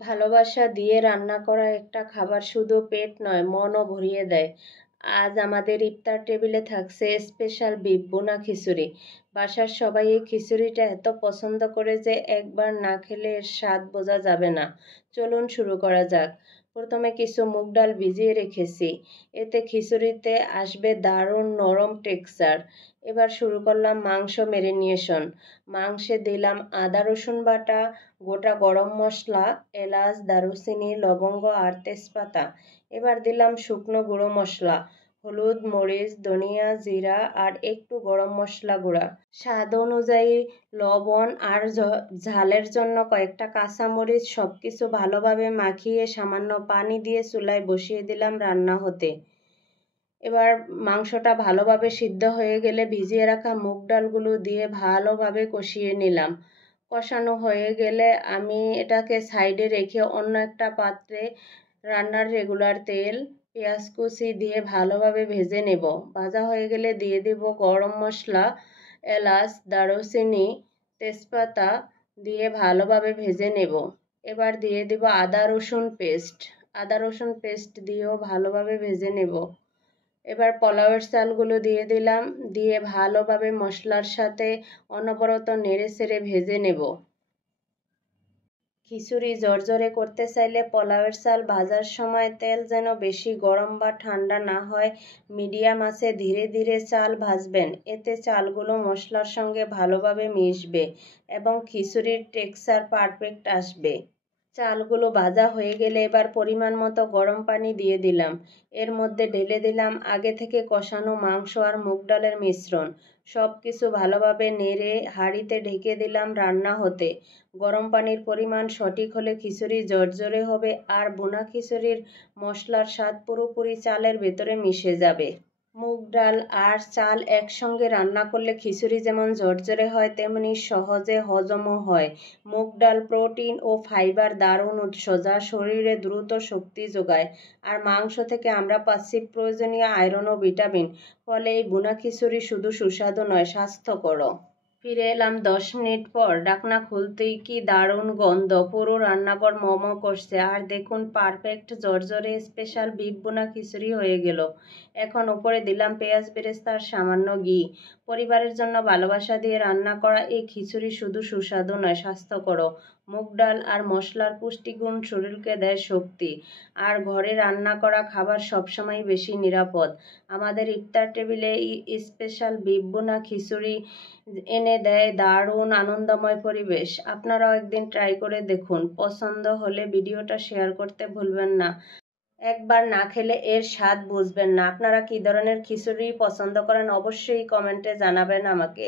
ভালোবাসা দিয়ে রান্না করা একটা খাবার শুধু পেট নয়, মনও ভরিয়ে দেয়। আজ আমাদের ইফতার টেবিলে থাকছে স্পেশাল বিফ ভুনা খিচুড়ি। বাসার সবাই এই খিচুড়িটা এত পছন্দ করে যে একবার না খেলে এর স্বাদ বোঝা যাবে না। চলুন শুরু করা যাক। প্রথমে কিছু মুগ ডাল ভিজিয়ে রেখেছি, এতে খিচুড়িতে আসবে দারুণ নরম টেক্সচার। এবার শুরু করলাম মাংস ম্যারিনেশন। মাংসে দিলাম আদা রসুন বাটা, গোটা গরম মশলা, এলাচ, দারুচিনি, লবঙ্গ আর তেজপাতা। এবার দিলাম শুকনো গুঁড়ো মশলা, হলুদ, মরিচ, ধনিয়া, জিরা আর একটু গরম মশলা গুঁড়া। স্বাদ অনুযায়ী লবণ আর ঝালের জন্য কয়েকটা কাঁচামরিচ। সবকিছু ভালোভাবে মাখিয়ে সামান্য পানি দিয়ে চুলায় বসিয়ে দিলাম রান্না হতে। এবার মাংসটা ভালোভাবে সিদ্ধ হয়ে গেলে ভিজিয়ে রাখা মুগ ডালগুলো দিয়ে ভালোভাবে কষিয়ে নিলাম। কষানো হয়ে গেলে আমি এটাকে সাইডে রেখে অন্য একটা পাত্রে রান্নার রেগুলার তেল, পেঁয়াজ কুচি দিয়ে ভালোভাবে ভেজে নেব। ভাজা হয়ে গেলে দিয়ে দেব গরম মশলা, এলাচ, দারুচিনি, তেজপাতা দিয়ে ভালোভাবে ভেজে নেব। এবার দিয়ে দেব আদা রসুন পেস্ট। আদা রসুন পেস্ট দিয়েও ভালোভাবে ভেজে নেব। এবার পোলাওয়ের চালগুলো দিয়ে দিলাম, দিয়ে ভালোভাবে মশলার সাথে অনবরত নেড়ে চেড়ে ভেজে নেব। খিচুড়ি ঝরঝরে করতে চাইলে পোলাওয়ের চাল ভাজার সময় তেল যেন বেশি গরম বা ঠান্ডা না হয়, মিডিয়াম আঁচে ধীরে ধীরে চাল ভাজবেন। এতে চালগুলো মশলার সঙ্গে ভালোভাবে মিশবে এবং খিচুড়ির টেক্সচার পারফেক্ট আসবে। চালগুলো ভাজা হয়ে গেলে এবার পরিমাণ মতো গরম পানি দিয়ে দিলাম। এর মধ্যে ঢেলে দিলাম আগে থেকে কষানো মাংস আর মুগ ডালের মিশ্রণ। সব কিছু ভালোভাবে নেড়ে হাঁড়িতে ঢেকে দিলাম রান্না হতে। গরম পানির পরিমাণ সঠিক হলে খিচুড়ি ঝরঝরে হবে আর ভুনা খিচুড়ির মশলার স্বাদ পুরোপুরি চালের ভেতরে মিশে যাবে। মুগ ডাল আর চাল একসঙ্গে রান্না করলে খিচুড়ি যেমন ঝরঝরে হয় তেমনি সহজে হজমও হয়। মুগ ডাল প্রোটিন ও ফাইবার দারুণ উৎস যা শরীরে দ্রুত শক্তি যোগায়, আর মাংস থেকে আমরা পাচ্ছি প্রয়োজনীয় আয়রন ও ভিটামিন। ফলে এই ভুনা খিচুড়ি শুধু সুস্বাদু নয়, স্বাস্থ্যকরও। ফিরে এলাম 10 মিনিট পর। ঢাকনা খুলতেই কি দারুণ গন্ধ, পুরো রান্নাঘর মমো করছে। আর দেখুন, পারফেক্ট ঝরঝরে স্পেশাল বিফ ভুনা খিচুড়ি হয়ে গেল। এখন উপরে দিলাম পেঁয়াজ বেরেস্তা আর সামান্য ঘি। পরিবারের জন্য ভালোবাসা দিয়ে রান্না করা এই খিচুড়ি শুধু সুস্বাদু নয়, স্বাস্থ্যকরও। মুগ ডাল আর মশলার পুষ্টিগুণ শরীরকে দেয় শক্তি, আর ঘরে রান্না করা খাবার সবসময় বেশি নিরাপদ। আমাদের ইফতার টেবিলে স্পেশাল বিফ ভুনা খিচুড়ি এনে দেয় দারুণ আনন্দময় পরিবেশ। আপনারাও একদিন ট্রাই করে দেখুন। পছন্দ হলে ভিডিওটা শেয়ার করতে ভুলবেন না। একবার না খেলে এর স্বাদ বুঝবেন না। আপনারা কী ধরনের খিচুড়ি পছন্দ করেন অবশ্যই কমেন্টে জানাবেন আমাকে।